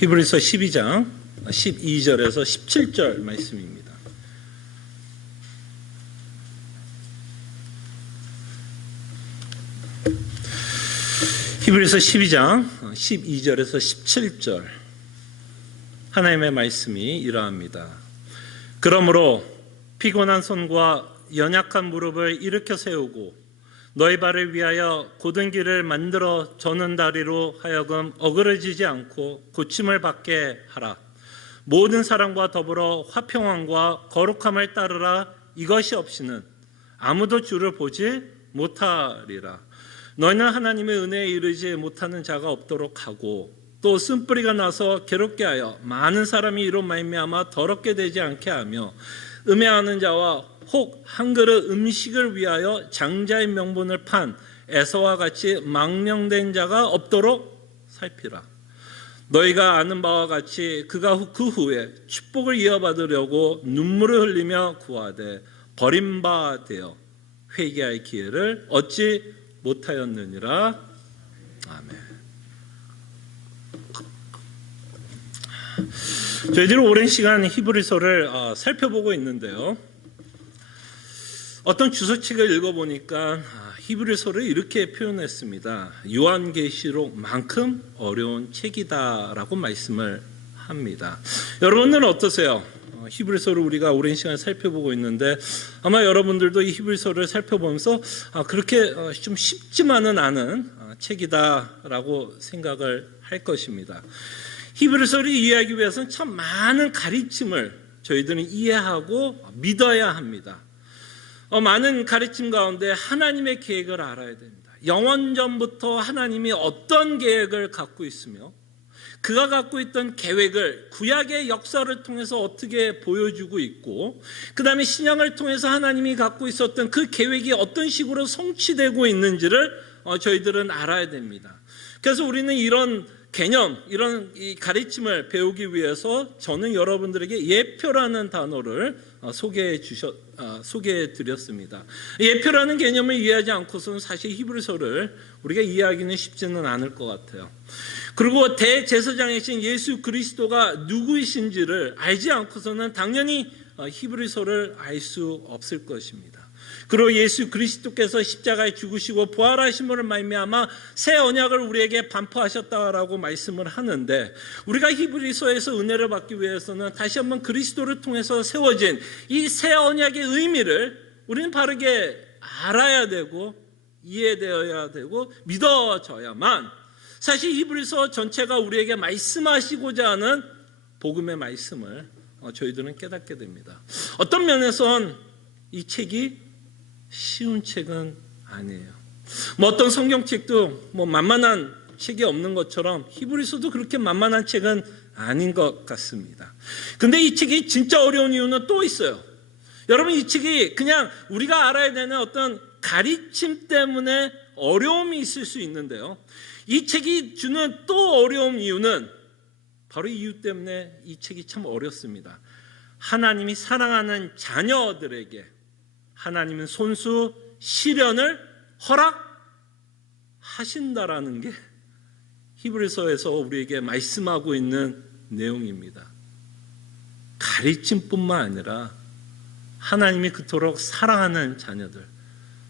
히브리서 12장 12절에서 17절 말씀입니다. 히브리서 12장 12절에서 17절 하나님의 말씀이 이러합니다. 그러므로 피곤한 손과 연약한 무릎을 일으켜 세우고 너희 발을 위하여 곧은 길을 만들어 저는 다리로 하여금 어그러지지 않고 고침을 받게 하라. 모든 사람과 더불어 화평함과 거룩함을 따르라. 이것이 없이는 아무도 주를 보지 못하리라. 너희는 하나님의 은혜에 이르지 못하는 자가 없도록 하고 또 쓴뿌리가 나서 괴롭게 하여 많은 사람이 이로 말미암아 더럽게 되지 않게 하며 음해하는 자와 혹 한 그릇 음식을 위하여 장자의 명분을 판 에서와 같이 망령된 자가 없도록 살피라. 너희가 아는 바와 같이 그가 그 후에 축복을 이어받으려고 눈물을 흘리며 구하되 버린 바 되어 회개할 기회를 얻지 못하였느니라. 아멘. 저희들이 오랜 시간 히브리서를 살펴보고 있는데요. 어떤 주소책을 읽어보니까 히브리서를 이렇게 표현했습니다. 요한계시록만큼 어려운 책이다라고 말씀을 합니다. 여러분들은 어떠세요? 히브리서를 우리가 오랜 시간 살펴보고 있는데 아마 여러분들도 이 히브리서를 살펴보면서 그렇게 좀 쉽지만은 않은 책이다라고 생각을 할 것입니다. 히브리서를 이해하기 위해서는 참 많은 가르침을 저희들은 이해하고 믿어야 합니다. 많은 가르침 가운데 하나님의 계획을 알아야 됩니다. 영원전부터 하나님이 어떤 계획을 갖고 있으며 그가 갖고 있던 계획을 구약의 역사를 통해서 어떻게 보여주고 있고 그 다음에 신약을 통해서 하나님이 갖고 있었던 그 계획이 어떤 식으로 성취되고 있는지를 저희들은 알아야 됩니다. 그래서 우리는 이런 개념, 이런 이 가르침을 배우기 위해서 저는 여러분들에게 예표라는 단어를 소개해 드렸습니다. 예표라는 개념을 이해하지 않고서는 사실 히브리서를 우리가 이해하기는 쉽지는 않을 것 같아요. 그리고 대제사장이신 예수 그리스도가 누구이신지를 알지 않고서는 당연히 히브리서를 알 수 없을 것입니다. 그리고 예수 그리스도께서 십자가에 죽으시고 부활하심으로 말미암아 새 언약을 우리에게 반포하셨다라고 말씀을 하는데 우리가 히브리서에서 은혜를 받기 위해서는 다시 한번 그리스도를 통해서 세워진 이 새 언약의 의미를 우리는 바르게 알아야 되고 이해되어야 되고 믿어져야만 사실 히브리서 전체가 우리에게 말씀하시고자 하는 복음의 말씀을 저희들은 깨닫게 됩니다. 어떤 면에선 이 책이 쉬운 책은 아니에요. 어떤 성경책도 만만한 책이 없는 것처럼 히브리서도 그렇게 만만한 책은 아닌 것 같습니다. 근데 이 책이 진짜 어려운 이유는 또 있어요. 여러분, 이 책이 그냥 우리가 알아야 되는 어떤 가르침 때문에 어려움이 있을 수 있는데요. 이 책이 주는 또 어려운 이유는 바로 이 이유 때문에 이 책이 참 어렵습니다. 하나님이 사랑하는 자녀들에게 하나님은 손수 시련을 허락하신다라는 게 히브리서에서 우리에게 말씀하고 있는 내용입니다. 가르침뿐만 아니라 하나님이 그토록 사랑하는 자녀들,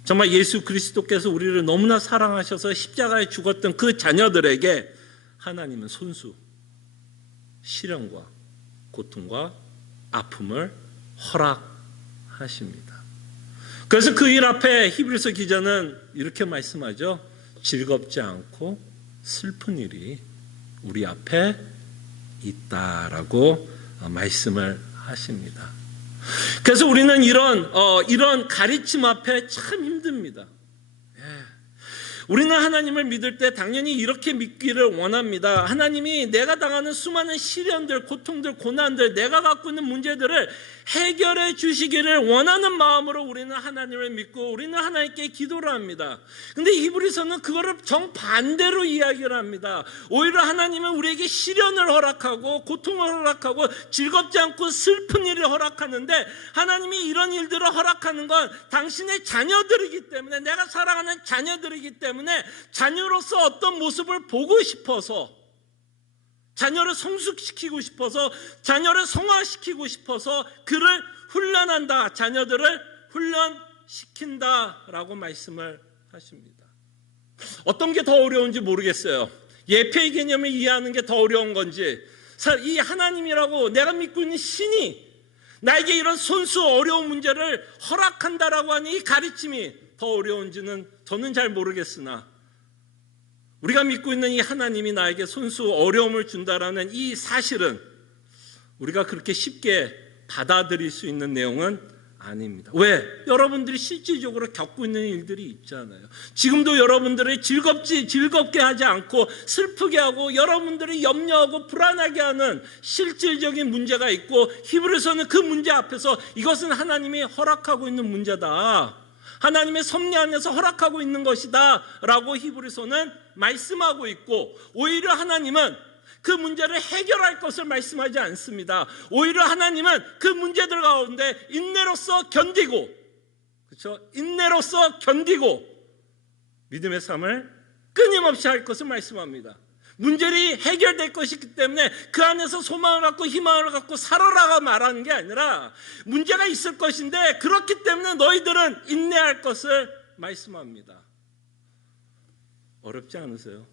정말 예수 그리스도께서 우리를 너무나 사랑하셔서 십자가에 죽었던 그 자녀들에게 하나님은 손수 시련과 고통과 아픔을 허락하십니다. 그래서 그 일 앞에 히브리서 기자는 이렇게 말씀하죠. 즐겁지 않고 슬픈 일이 우리 앞에 있다라고 말씀을 하십니다. 그래서 우리는 이런 가르침 앞에 참 힘듭니다. 우리는 하나님을 믿을 때 당연히 이렇게 믿기를 원합니다. 하나님이 내가 당하는 수많은 시련들, 고통들, 고난들, 내가 갖고 있는 문제들을 해결해 주시기를 원하는 마음으로 우리는 하나님을 믿고 우리는 하나님께 기도를 합니다. 근데 히브리서는 그거를 정반대로 이야기를 합니다. 오히려 하나님은 우리에게 시련을 허락하고 고통을 허락하고 즐겁지 않고 슬픈 일을 허락하는데 하나님이 이런 일들을 허락하는 건 당신의 자녀들이기 때문에, 내가 사랑하는 자녀들이기 때문에 자녀로서 어떤 모습을 보고 싶어서, 자녀를 성숙시키고 싶어서, 자녀를 성화시키고 싶어서 그를 훈련한다, 자녀들을 훈련시킨다라고 말씀을 하십니다. 어떤 게 더 어려운지 모르겠어요. 예표의 개념을 이해하는 게 더 어려운 건지, 이 하나님이라고 내가 믿고 있는 신이 나에게 이런 손수 어려운 문제를 허락한다라고 하는 이 가르침이 더 어려운지는 저는 잘 모르겠으나, 우리가 믿고 있는 이 하나님이 나에게 손수 어려움을 준다라는 이 사실은 우리가 그렇게 쉽게 받아들일 수 있는 내용은 아닙니다. 왜? 여러분들이 실질적으로 겪고 있는 일들이 있잖아요. 지금도 여러분들을 즐겁게 하지 않고 슬프게 하고 여러분들을 염려하고 불안하게 하는 실질적인 문제가 있고, 히브리서는 그 문제 앞에서 이것은 하나님이 허락하고 있는 문제다, 하나님의 섭리 안에서 허락하고 있는 것이다 라고 히브리서는 말씀하고 있고, 오히려 하나님은 그 문제를 해결할 것을 말씀하지 않습니다. 오히려 하나님은 그 문제들 가운데 인내로서 견디고, 그렇죠? 인내로서 견디고 믿음의 삶을 끊임없이 할 것을 말씀합니다. 문제들이 해결될 것이기 때문에 그 안에서 소망을 갖고 희망을 갖고 살아라가 말하는 게 아니라, 문제가 있을 것인데 그렇기 때문에 너희들은 인내할 것을 말씀합니다. 어렵지 않으세요?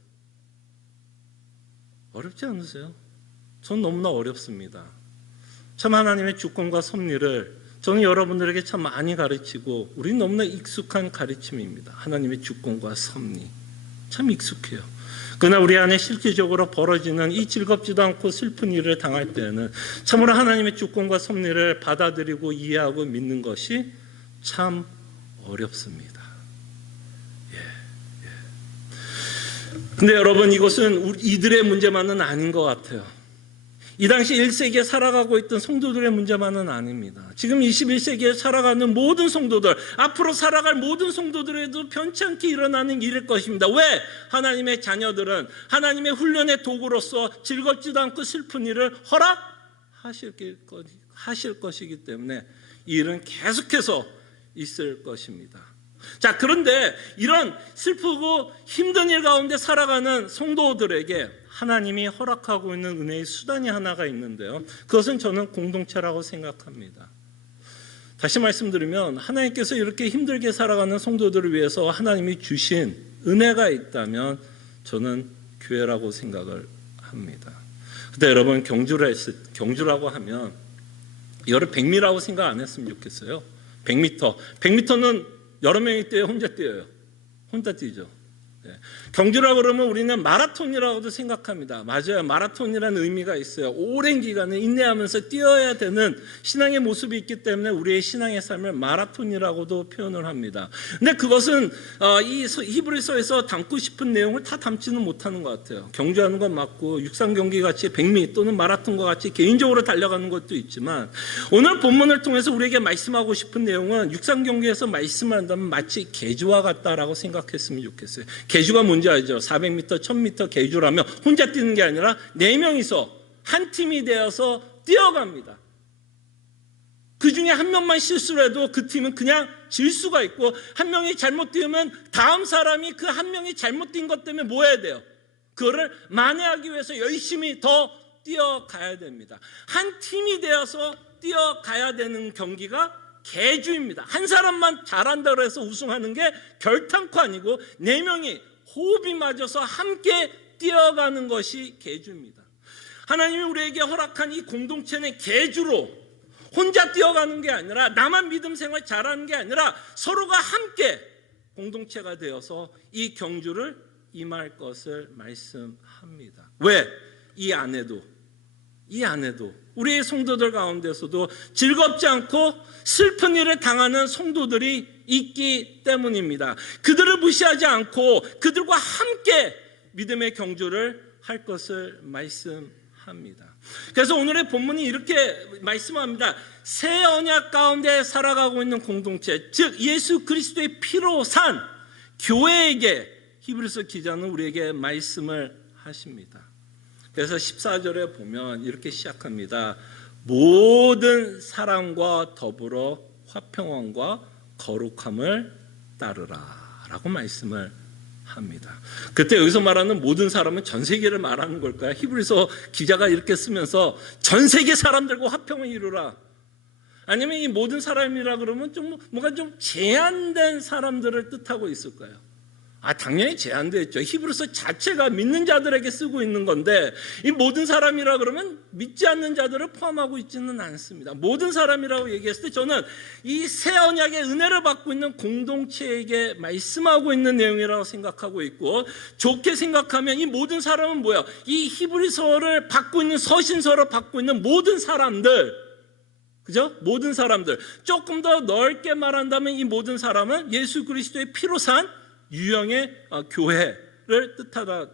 어렵지 않으세요? 전 너무나 어렵습니다. 참 하나님의 주권과 섭리를 저는 여러분들에게 참 많이 가르치고, 우리는 너무나 익숙한 가르침입니다. 하나님의 주권과 섭리 참 익숙해요. 그러나 우리 안에 실질적으로 벌어지는 이 즐겁지도 않고 슬픈 일을 당할 때는 참으로 하나님의 주권과 섭리를 받아들이고 이해하고 믿는 것이 참 어렵습니다. 근데 여러분, 이것은 이들의 문제만은 아닌 것 같아요. 이 당시 1세기에 살아가고 있던 성도들의 문제만은 아닙니다. 지금 21세기에 살아가는 모든 성도들, 앞으로 살아갈 모든 성도들에도 변치 않게 일어나는 일일 것입니다. 왜? 하나님의 자녀들은 하나님의 훈련의 도구로서 즐겁지도 않고 슬픈 일을 허락하실 것이기 때문에 이 일은 계속해서 있을 것입니다. 자, 그런데 이런 슬프고 힘든 일 가운데 살아가는 성도들에게 하나님이 허락하고 있는 은혜의 수단이 하나가 있는데요, 그것은 저는 공동체라고 생각합니다. 다시 말씀드리면, 하나님께서 이렇게 힘들게 살아가는 성도들을 위해서 하나님이 주신 은혜가 있다면 저는 교회라고 생각을 합니다. 근데 여러분, 경주라고 하면 여러 100미라고 생각 안 했으면 좋겠어요. 100m는 여러 명이 뛰어요? 혼자 뛰어요? 혼자 뛰죠. 경주라고 그러면 우리는 마라톤이라고도 생각합니다. 맞아요. 마라톤이라는 의미가 있어요. 오랜 기간을 인내하면서 뛰어야 되는 신앙의 모습이 있기 때문에 우리의 신앙의 삶을 마라톤이라고도 표현을 합니다. 근데 그것은 이 히브리서에서 담고 싶은 내용을 다 담지는 못하는 것 같아요. 경주하는 건 맞고 육상 경기 같이 100미 또는 마라톤과 같이 개인적으로 달려가는 것도 있지만, 오늘 본문을 통해서 우리에게 말씀하고 싶은 내용은 육상 경기에서 말씀한다면 마치 계주와 같다라고 생각했으면 좋겠어요. 계주가 뭔지 알죠? 400m, 1000m 계주라면 혼자 뛰는 게 아니라 4명이서 한 팀이 되어서 뛰어갑니다. 그 중에 한 명만 실수를 해도 그 팀은 그냥 질 수가 있고, 한 명이 잘못 뛰면 다음 사람이 그 한 명이 잘못 뛴 것 때문에 뭐 해야 돼요? 그거를 만회하기 위해서 열심히 더 뛰어가야 됩니다. 한 팀이 되어서 뛰어가야 되는 경기가 계주입니다. 한 사람만 잘한다고 해서 우승하는 게 결탄코 아니고 4명이 호흡이 맞아서 함께 뛰어가는 것이 계주입니다. 하나님이 우리에게 허락한 이 공동체는 계주로 혼자 뛰어가는 게 아니라, 나만 믿음 생활 잘하는 게 아니라 서로가 함께 공동체가 되어서 이 경주를 임할 것을 말씀합니다. 왜? 이 안에도 우리의 성도들 가운데서도 즐겁지 않고 슬픈 일을 당하는 성도들이 있기 때문입니다. 그들을 무시하지 않고 그들과 함께 믿음의 경주를 할 것을 말씀합니다. 그래서 오늘의 본문이 이렇게 말씀합니다. 새 언약 가운데 살아가고 있는 공동체, 즉 예수 그리스도의 피로 산 교회에게 히브리서 기자는 우리에게 말씀을 하십니다. 그래서 14절에 보면 이렇게 시작합니다. 모든 사랑과 더불어 화평함과 거룩함을 따르라 라고 말씀을 합니다. 그때 여기서 말하는 모든 사람은 전 세계를 말하는 걸까요? 히브리서 기자가 이렇게 쓰면서 전 세계 사람들과 화평을 이루라. 아니면 이 모든 사람이라 그러면 좀 뭔가 좀 제한된 사람들을 뜻하고 있을까요? 당연히 제한되어 있죠. 히브리서 자체가 믿는 자들에게 쓰고 있는 건데 이 모든 사람이라 그러면 믿지 않는 자들을 포함하고 있지는 않습니다. 모든 사람이라고 얘기했을 때 저는 이 새 언약의 은혜를 받고 있는 공동체에게 말씀하고 있는 내용이라고 생각하고 있고, 좋게 생각하면 이 모든 사람은 뭐야? 이 히브리서를 받고 있는, 서신서를 받고 있는 모든 사람들, 그죠? 모든 사람들. 조금 더 넓게 말한다면 이 모든 사람은 예수 그리스도의 피로 산 유형의 교회를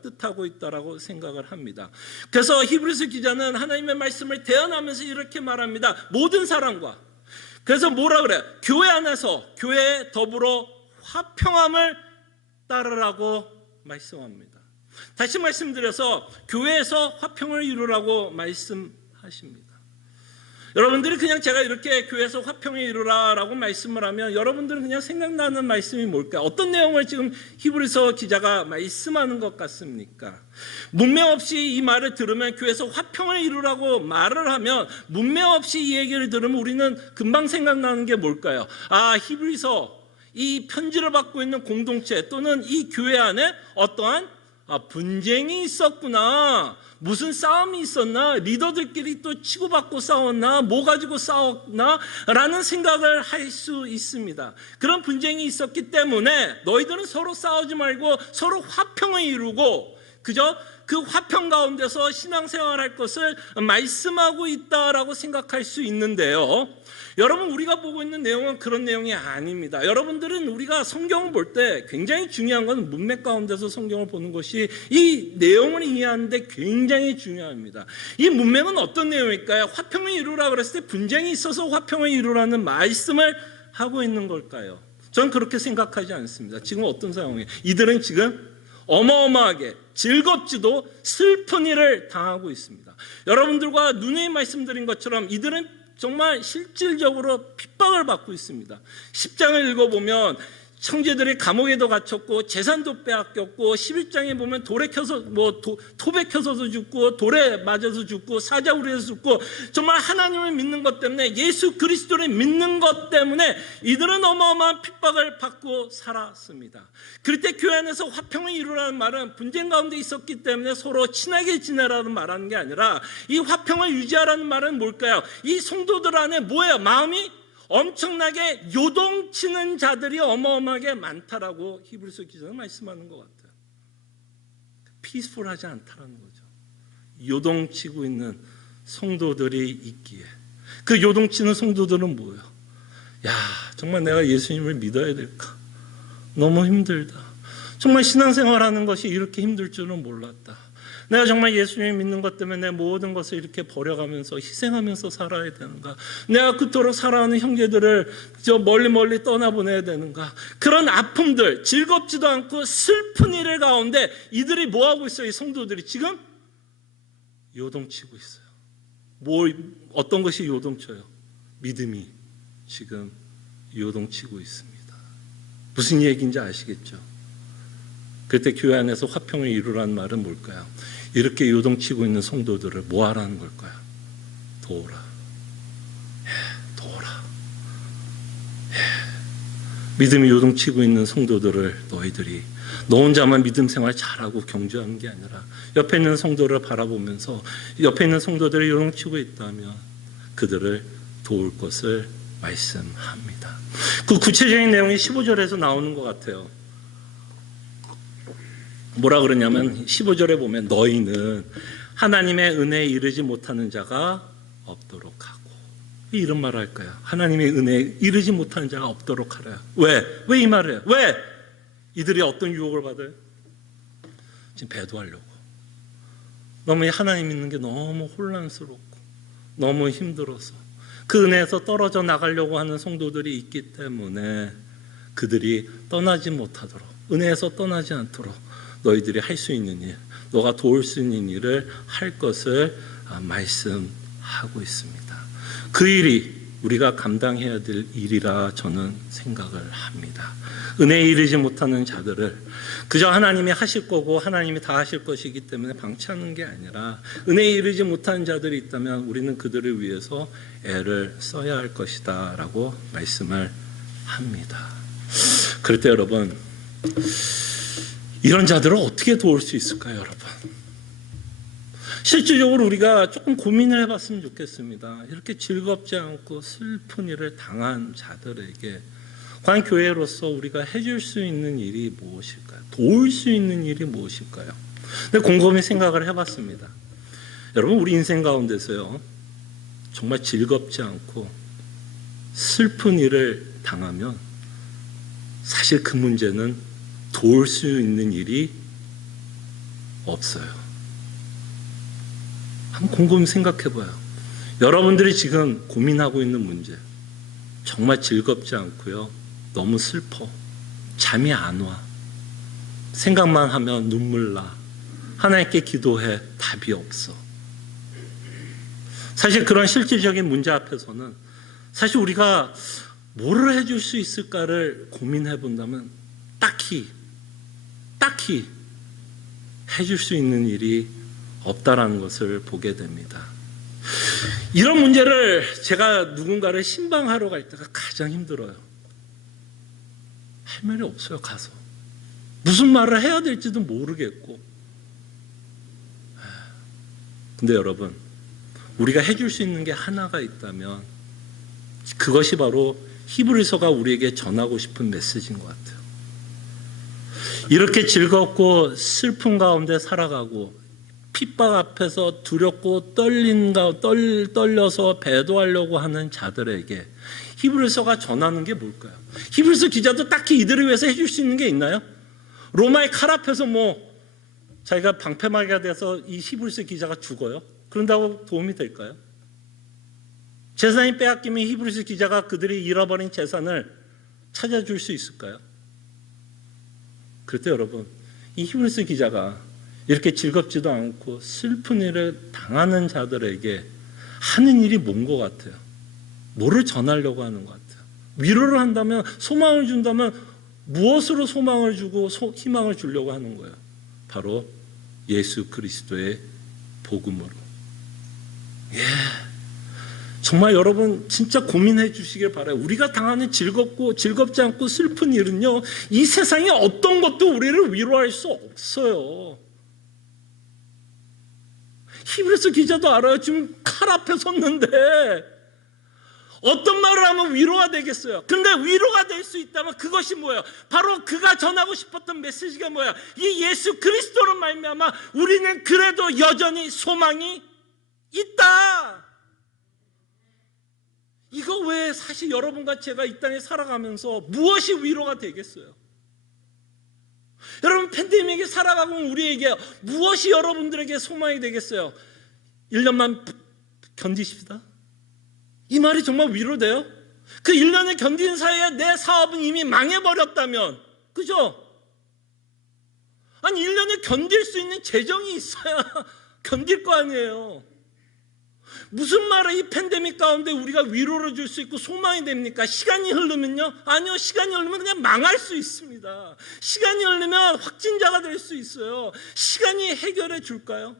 뜻하고 있다라고 생각을 합니다. 그래서 히브리서 기자는 하나님의 말씀을 대언하면서 이렇게 말합니다. 모든 사람과. 그래서 뭐라 그래요? 교회 안에서 교회에 더불어 화평함을 따르라고 말씀합니다. 다시 말씀드려서 교회에서 화평을 이루라고 말씀하십니다. 여러분들이 그냥 제가 이렇게 교회에서 화평을 이루라라고 말씀을 하면 여러분들은 그냥 생각나는 말씀이 뭘까요? 어떤 내용을 지금 히브리서 기자가 말씀하는 것 같습니까? 문명 없이 이 말을 들으면, 교회에서 화평을 이루라고 말을 하면 문명 없이 이 얘기를 들으면 우리는 금방 생각나는 게 뭘까요? 히브리서 이 편지를 받고 있는 공동체 또는 이 교회 안에 어떠한 분쟁이 있었구나, 무슨 싸움이 있었나, 리더들끼리 또 치고받고 싸웠나, 뭐 가지고 싸웠나 라는 생각을 할 수 있습니다. 그런 분쟁이 있었기 때문에 너희들은 서로 싸우지 말고 서로 화평을 이루고 그저 그 화평 가운데서 신앙생활할 것을 말씀하고 있다라고 생각할 수 있는데요, 여러분, 우리가 보고 있는 내용은 그런 내용이 아닙니다. 여러분들은 우리가 성경을 볼 때 굉장히 중요한 건 문맥 가운데서 성경을 보는 것이 이 내용을 이해하는데 굉장히 중요합니다. 이 문맥은 어떤 내용일까요? 화평을 이루라 그랬을 때 분쟁이 있어서 화평을 이루라는 말씀을 하고 있는 걸까요? 저는 그렇게 생각하지 않습니다. 지금 어떤 상황이에요? 이들은 지금 어마어마하게 즐겁지도 슬픈 일을 당하고 있습니다. 여러분들과 누누이 말씀드린 것처럼 이들은 정말 실질적으로 핍박을 받고 있습니다. 10장을 읽어보면 형제들이 감옥에도 갇혔고 재산도 빼앗겼고, 11장에 보면 돌에 켜서 톱에 켜서도 죽고 돌에 맞아서 죽고 사자우리에서 죽고, 정말 하나님을 믿는 것 때문에, 예수 그리스도를 믿는 것 때문에 이들은 어마어마한 핍박을 받고 살았습니다. 그럴 때 교회 안에서 화평을 이루라는 말은 분쟁 가운데 있었기 때문에 서로 친하게 지내라는 말하는 게 아니라, 이 화평을 유지하라는 말은 뭘까요? 이 성도들 안에 뭐예요? 마음이 엄청나게 요동치는 자들이 어마어마하게 많다라고 히브리서 기자는 말씀하는 것 같아요. 피스풀하지 않다라는 거죠. 요동치고 있는 성도들이 있기에. 그 요동치는 성도들은 뭐예요? 정말 내가 예수님을 믿어야 될까? 너무 힘들다. 정말 신앙생활하는 것이 이렇게 힘들 줄은 몰랐다. 내가 정말 예수님 믿는 것 때문에 내 모든 것을 이렇게 버려가면서 희생하면서 살아야 되는가? 내가 그토록 사랑하는 형제들을 저 멀리 떠나보내야 되는가? 그런 아픔들, 즐겁지도 않고 슬픈 일을 가운데 이들이 뭐하고 있어요? 이 성도들이 지금 요동치고 있어요. 어떤 것이 요동쳐요? 믿음이 지금 요동치고 있습니다. 무슨 얘기인지 아시겠죠? 그때 교회 안에서 화평을 이루라는 말은 뭘까요? 이렇게 요동치고 있는 성도들을 뭐 하라는 걸까요? 도우라. 도우라. 믿음이 요동치고 있는 성도들을 너희들이 너 혼자만 믿음 생활 잘하고 경주하는 게 아니라 옆에 있는 성도를 바라보면서 옆에 있는 성도들이 요동치고 있다면 그들을 도울 것을 말씀합니다. 그 구체적인 내용이 15절에서 나오는 것 같아요. 뭐라 그러냐면 15절에 보면 너희는 하나님의 은혜에 이르지 못하는 자가 없도록 하고, 이런 말을 할까요? 하나님의 은혜에 이르지 못하는 자가 없도록 하래요. 왜 이 말을 해요? 왜? 이들이 어떤 유혹을 받아요? 지금 배도하려고. 너무 하나님 믿는 게 너무 혼란스럽고 너무 힘들어서 그 은혜에서 떨어져 나가려고 하는 성도들이 있기 때문에 그들이 떠나지 못하도록, 은혜에서 떠나지 않도록 너희들이 할 수 있는 일, 너가 도울 수 있는 일을 할 것을 말씀하고 있습니다. 그 일이 우리가 감당해야 될 일이라 저는 생각을 합니다. 은혜에 이르지 못하는 자들을 그저 하나님이 하실 거고 하나님이 다 하실 것이기 때문에 방치하는 게 아니라 은혜에 이르지 못하는 자들이 있다면 우리는 그들을 위해서 애를 써야 할 것이다 라고 말씀을 합니다. 그럴 때 여러분, 이런 자들을 어떻게 도울 수 있을까요, 여러분? 실질적으로 우리가 조금 고민을 해봤으면 좋겠습니다. 이렇게 즐겁지 않고 슬픈 일을 당한 자들에게 과연 교회로서 우리가 해줄 수 있는 일이 무엇일까요? 도울 수 있는 일이 무엇일까요? 근데 곰곰이 생각을 해봤습니다. 여러분, 우리 인생 가운데서요, 정말 즐겁지 않고 슬픈 일을 당하면 사실 그 문제는 도울 수 있는 일이 없어요. 한번 곰곰이 생각해봐요. 여러분들이 지금 고민하고 있는 문제, 정말 즐겁지 않고요, 너무 슬퍼, 잠이 안 와, 생각만 하면 눈물 나, 하나님께 기도해, 답이 없어. 사실 그런 실질적인 문제 앞에서는 사실 우리가 뭐를 해줄 수 있을까를 고민해 본다면 딱히 해줄 수 있는 일이 없다라는 것을 보게 됩니다. 이런 문제를 제가 누군가를 신방하러 갈 때가 가장 힘들어요. 할 말이 없어요. 가서 무슨 말을 해야 될지도 모르겠고. 근데 여러분, 우리가 해줄 수 있는 게 하나가 있다면 그것이 바로 히브리서가 우리에게 전하고 싶은 메시지인 것 같아요. 이렇게 즐겁고 슬픈 가운데 살아가고 핍박 앞에서 두렵고 떨려서 배도하려고 하는 자들에게 히브리서가 전하는 게 뭘까요? 히브리서 기자도 딱히 이들을 위해서 해줄 수 있는 게 있나요? 로마의 칼 앞에서 자기가 방패막이가 돼서 이 히브리서 기자가 죽어요? 그런다고 도움이 될까요? 재산이 빼앗기면 히브리서 기자가 그들이 잃어버린 재산을 찾아줄 수 있을까요? 그럴 때 여러분, 이 히브리서 기자가 이렇게 즐겁지도 않고 슬픈 일을 당하는 자들에게 하는 일이 뭔 것 같아요? 뭐를 전하려고 하는 것 같아요? 위로를 한다면, 소망을 준다면 무엇으로 소망을 주고 희망을 주려고 하는 거예요? 바로 예수 그리스도의 복음으로. 정말 여러분 진짜 고민해 주시길 바라요. 우리가 당하는 즐겁지 않고 슬픈 일은요, 이 세상에 어떤 것도 우리를 위로할 수 없어요. 히브리서 기자도 알아요. 지금 칼 앞에 섰는데 어떤 말을 하면 위로가 되겠어요. 그런데 위로가 될 수 있다면 그것이 뭐예요? 바로 그가 전하고 싶었던 메시지가 뭐예요? 이 예수 그리스도로 말미암아 우리는 그래도 여전히 소망이 있다. 이거 왜 사실 여러분과 제가 이 땅에 살아가면서 무엇이 위로가 되겠어요? 여러분, 팬데믹에 살아가고 우리에게 무엇이 여러분들에게 소망이 되겠어요? 1년만 견디십시다. 이 말이 정말 위로돼요? 그 1년을 견디는 사이에 내 사업은 이미 망해버렸다면, 그죠? 아니, 1년을 견딜 수 있는 재정이 있어야 견딜 거 아니에요. 무슨 말을 이 팬데믹 가운데 우리가 위로를 줄 수 있고 소망이 됩니까? 시간이 흐르면요? 아니요, 시간이 흐르면 그냥 망할 수 있습니다. 시간이 흐르면 확진자가 될 수 있어요. 시간이 해결해 줄까요?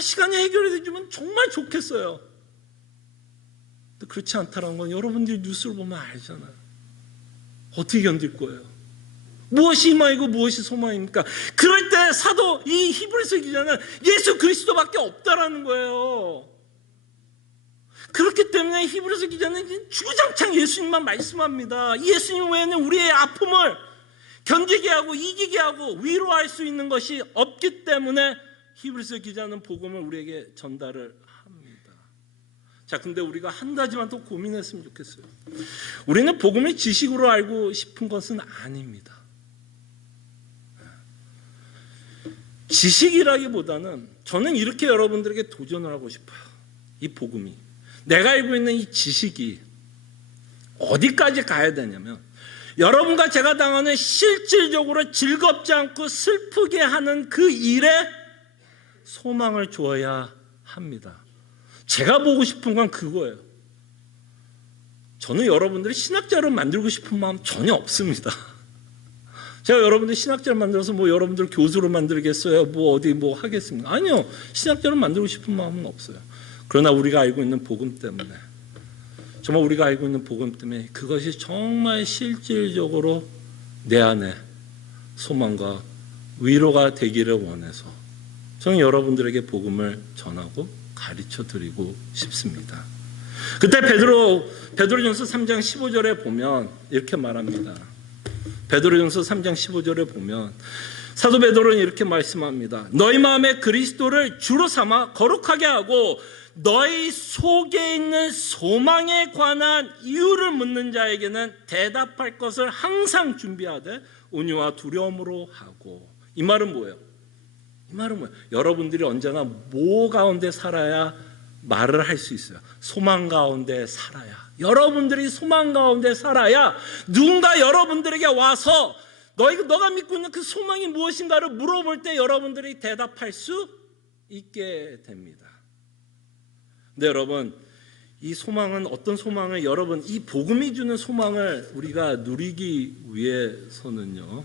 시간이 해결해 주면 정말 좋겠어요. 근데 그렇지 않다는 건 여러분들이 뉴스를 보면 알잖아요. 어떻게 견딜 거예요? 무엇이 희망이고 무엇이 소망입니까? 그럴 때 사도 이 히브리서 기자는 예수 그리스도밖에 없다라는 거예요. 그렇기 때문에 히브리서 기자는 주구장창 예수님만 말씀합니다. 예수님 외에는 우리의 아픔을 견디게 하고 이기게 하고 위로할 수 있는 것이 없기 때문에 히브리서 기자는 복음을 우리에게 전달을 합니다. 자, 근데 우리가 한 가지만 더 고민했으면 좋겠어요. 우리는 복음을 지식으로 알고 싶은 것은 아닙니다. 지식이라기보다는 저는 이렇게 여러분들에게 도전을 하고 싶어요. 이 복음이, 내가 알고 있는 이 지식이 어디까지 가야 되냐면, 여러분과 제가 당하는 실질적으로 즐겁지 않고 슬프게 하는 그 일에 소망을 주어야 합니다. 제가 보고 싶은 건 그거예요. 저는 여러분들이 신학자로 만들고 싶은 마음 전혀 없습니다. 제가 여러분들 신학자를 만들어서 뭐 여러분들 교수로 만들겠어요? 뭐 어디 뭐 하겠습니까? 아니요. 신학자로 만들고 싶은 마음은 없어요. 그러나 우리가 알고 있는 복음 때문에, 정말 우리가 알고 있는 복음 때문에 그것이 정말 실질적으로 내 안에 소망과 위로가 되기를 원해서 저는 여러분들에게 복음을 전하고 가르쳐 드리고 싶습니다. 그때 베드로전서 3장 15절에 보면 이렇게 말합니다. 베드로전서 3장 15절에 보면 사도 베드로는 이렇게 말씀합니다. 너희 마음에 그리스도를 주로 삼아 거룩하게 하고 너희 속에 있는 소망에 관한 이유를 묻는 자에게는 대답할 것을 항상 준비하되 온유와 두려움으로 하고. 이 말은 뭐예요? 이 말은 뭐예요? 여러분들이 언제나 뭐 가운데 살아야 말을 할 수 있어요? 소망 가운데 살아야. 여러분들이 소망 가운데 살아야 누군가 여러분들에게 와서 너가 믿고 있는 그 소망이 무엇인가를 물어볼 때 여러분들이 대답할 수 있게 됩니다. 근데 여러분, 이 소망은 어떤 소망을 여러분, 이 복음이 주는 소망을 우리가 누리기 위해서는요,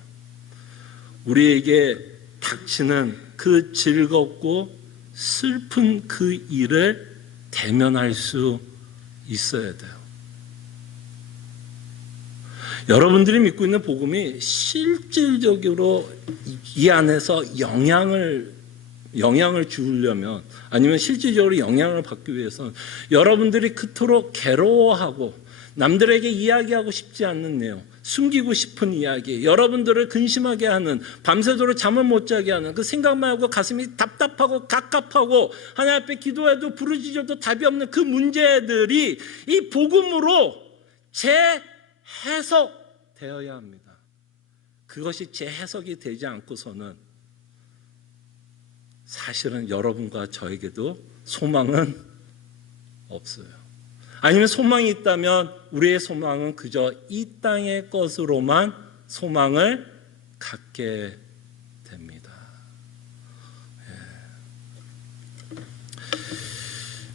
우리에게 닥치는 그 즐겁고 슬픈 그 일을 대면할 수 있어야 돼요. 여러분들이 믿고 있는 복음이 실질적으로 이 안에서 영향을 주려면, 아니면 실질적으로 영향을 받기 위해서는 여러분들이 그토록 괴로워하고 남들에게 이야기하고 싶지 않는 내용, 숨기고 싶은 이야기, 여러분들을 근심하게 하는, 밤새도록 잠을 못 자게 하는 그 생각만 하고 가슴이 답답하고 갑갑하고 하나님 앞에 기도해도 부르짖어도 답이 없는 그 문제들이 이 복음으로 재해석되어야 합니다. 그것이 재해석이 되지 않고서는 사실은 여러분과 저에게도 소망은 없어요. 아니면 소망이 있다면 우리의 소망은 그저 이 땅의 것으로만 소망을 갖게 됩니다.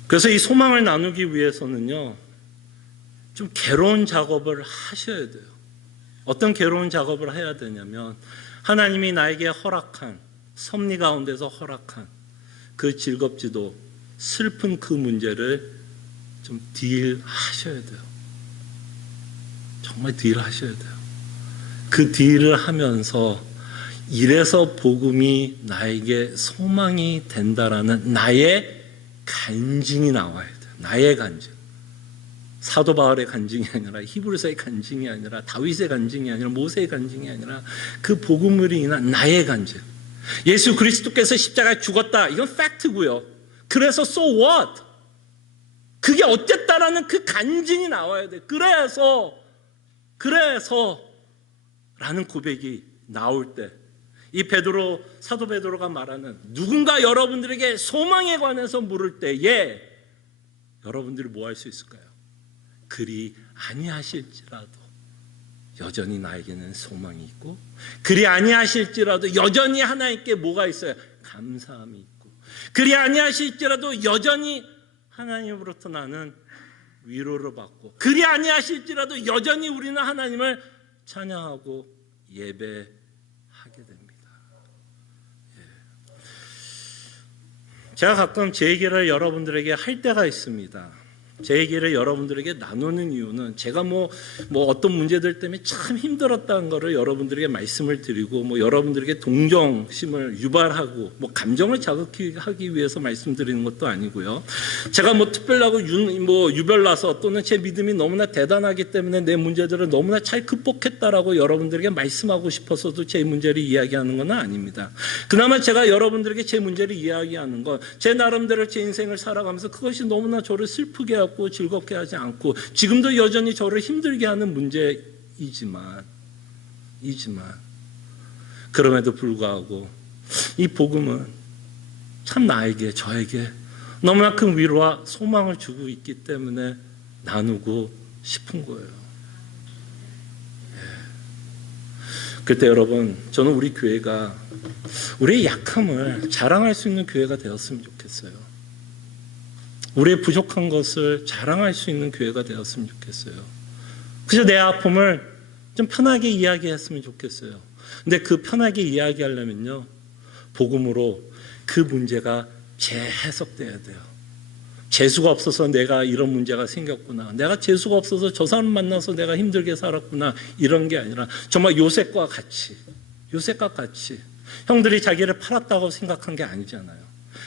그래서 이 소망을 나누기 위해서는요, 좀 괴로운 작업을 하셔야 돼요. 어떤 괴로운 작업을 해야 되냐면, 하나님이 나에게 허락한, 섭리 가운데서 허락한 그 즐겁지도 슬픈 그 문제를 좀 딜하셔야 돼요. 정말 딜하셔야 돼요. 그 딜을 하면서 이래서 복음이 나에게 소망이 된다라는 나의 간증이 나와야 돼요. 나의 간증. 사도 바울의 간증이 아니라, 히브리서의 간증이 아니라, 다윗의 간증이 아니라, 모세의 간증이 아니라 그 복음으로 인한 나의 간증. 예수 그리스도께서 십자가에 죽었다. 이건 팩트고요. 그래서 so what? 그게 어땠다라는 그 간증이 나와야 돼. 그래서 라는 고백이 나올 때, 이 사도 베드로가 말하는 누군가 여러분들에게 소망에 관해서 물을 때에 여러분들이 뭐 할 수 있을까요? 그리 아니하실지라도 여전히 나에게는 소망이 있고, 그리 아니하실지라도 여전히 하나님께 뭐가 있어요? 감사함이 있고, 그리 아니하실지라도 여전히 하나님으로부터 나는 위로를 받고, 그리 아니하실지라도 여전히 우리는 하나님을 찬양하고 예배하게 됩니다. 제가 가끔 제 얘기를 여러분들에게 할 때가 있습니다. 제 얘기를 여러분들에게 나누는 이유는 제가 뭐 어떤 문제들 때문에 참 힘들었다는 거를 여러분들에게 말씀을 드리고, 뭐 여러분들에게 동정심을 유발하고 뭐 감정을 자극하기 위해서 말씀드리는 것도 아니고요. 제가 뭐 특별하고 유별나서 또는 제 믿음이 너무나 대단하기 때문에 내 문제들을 너무나 잘 극복했다라고 여러분들에게 말씀하고 싶어서도 제 문제를 이야기하는 건 아닙니다. 그나마 제가 여러분들에게 제 문제를 이야기하는 건 제 나름대로 제 인생을 살아가면서 그것이 너무나 저를 슬프게 하고 즐겁게 하지 않고 지금도 여전히 저를 힘들게 하는 문제이지만 그럼에도 불구하고 이 복음은 참 저에게 너무나 큰 위로와 소망을 주고 있기 때문에 나누고 싶은 거예요. 그때 여러분, 저는 우리 교회가 우리의 약함을 자랑할 수 있는 교회가 되었으면 좋겠어요. 우리의 부족한 것을 자랑할 수 있는 교회가 되었으면 좋겠어요. 그래서 내 아픔을 좀 편하게 이야기했으면 좋겠어요. 근데 그 편하게 이야기하려면요, 복음으로 그 문제가 재해석돼야 돼요. 재수가 없어서 내가 이런 문제가 생겼구나, 내가 재수가 없어서 저 사람 만나서 내가 힘들게 살았구나, 이런 게 아니라 정말 요셉과 같이 형들이 자기를 팔았다고 생각한 게 아니잖아요.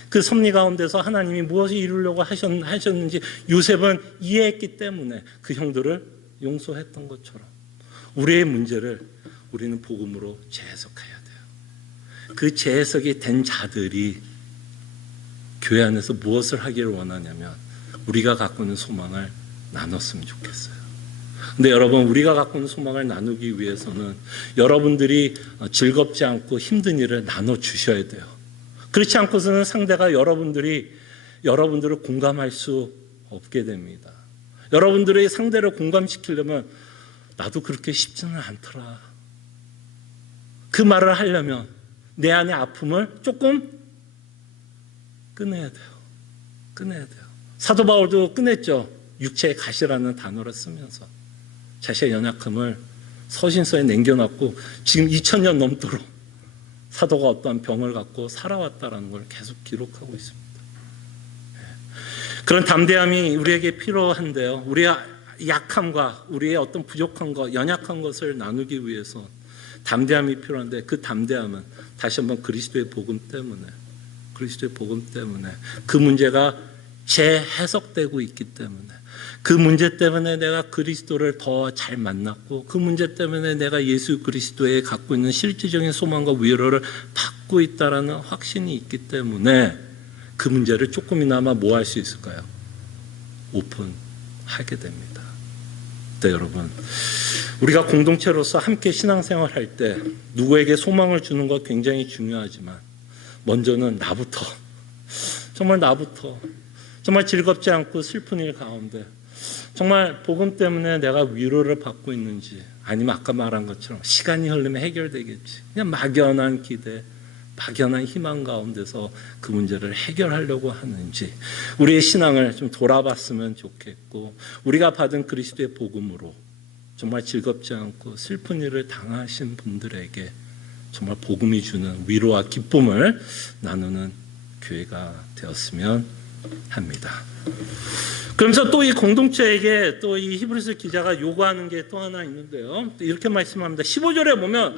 그 섭리 가운데서 하나님이 무엇을 이루려고 하셨는지 요셉은 이해했기 때문에 그 형들을 용서했던 것처럼 우리의 문제를 우리는 복음으로 재해석해야 돼요. 그 재해석이 된 자들이 교회 안에서 무엇을 하기를 원하냐면 우리가 갖고 있는 소망을 나눴으면 좋겠어요. 근데 여러분, 우리가 갖고 있는 소망을 나누기 위해서는 여러분들이 즐겁지 않고 힘든 일을 나눠주셔야 돼요. 그렇지 않고서는 상대가 여러분들을 공감할 수 없게 됩니다. 여러분들의 상대를 공감시키려면 나도 그렇게 쉽지는 않더라, 그 말을 하려면 내 안의 아픔을 조금 꺼내야 돼요. 사도 바울도 꺼냈죠. 육체의 가시라는 단어를 쓰면서 자신의 연약함을 서신서에 남겨놨고 지금 2000년 넘도록 사도가 어떠한 병을 갖고 살아왔다는 걸 계속 기록하고 있습니다. 그런 담대함이 우리에게 필요한데요, 우리의 약함과 우리의 어떤 부족한 것, 연약한 것을 나누기 위해서 담대함이 필요한데, 그 담대함은 다시 한번 그리스도의 복음 때문에 그 문제가 재해석되고 있기 때문에, 그 문제 때문에 내가 그리스도를 더 잘 만났고, 그 문제 때문에 내가 예수 그리스도에 갖고 있는 실질적인 소망과 위로를 받고 있다라는 확신이 있기 때문에 그 문제를 조금이나마 뭐 할 수 있을까요? 오픈하게 됩니다. 네, 여러분, 우리가 공동체로서 함께 신앙생활 할 때 누구에게 소망을 주는 것 굉장히 중요하지만 먼저는 나부터, 정말 즐겁지 않고 슬픈 일 가운데 정말 복음 때문에 내가 위로를 받고 있는지, 아니면 아까 말한 것처럼 시간이 흐르면 해결되겠지, 그냥 막연한 기대, 막연한 희망 가운데서 그 문제를 해결하려고 하는지 우리의 신앙을 좀 돌아봤으면 좋겠고, 우리가 받은 그리스도의 복음으로 정말 즐겁지 않고 슬픈 일을 당하신 분들에게 정말 복음이 주는 위로와 기쁨을 나누는 교회가 되었으면 합니다. 그러면서 또 이 공동체에게 또 이 히브리서 기자가 요구하는 게 또 하나 있는데요, 이렇게 말씀합니다. 15절에 보면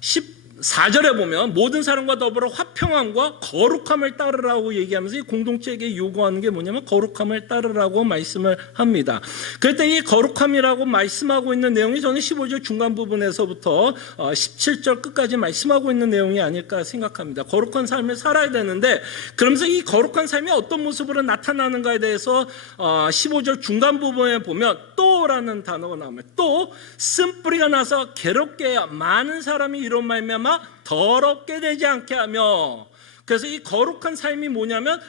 14절에 보면 모든 사람과 더불어 화평함과 거룩함을 따르라고 얘기하면서 이 공동체에게 요구하는 게 뭐냐면 거룩함을 따르라고 말씀을 합니다. 그때 이 거룩함이라고 말씀하고 있는 내용이 저는 15절 중간 부분에서부터 17절 끝까지 말씀하고 있는 내용이 아닐까 생각합니다. 거룩한 삶을 살아야 되는데, 그러면서 이 거룩한 삶이 어떤 모습으로 나타나는가에 대해서 15절 중간 부분에 보면 또라는 단어가 나옵니다. 또 쓴뿌리가 나서 괴롭게 많은 사람이 이로 말미암아 더럽게 되지 않게 하며, 그래서 이 거룩한 삶이 뭐냐면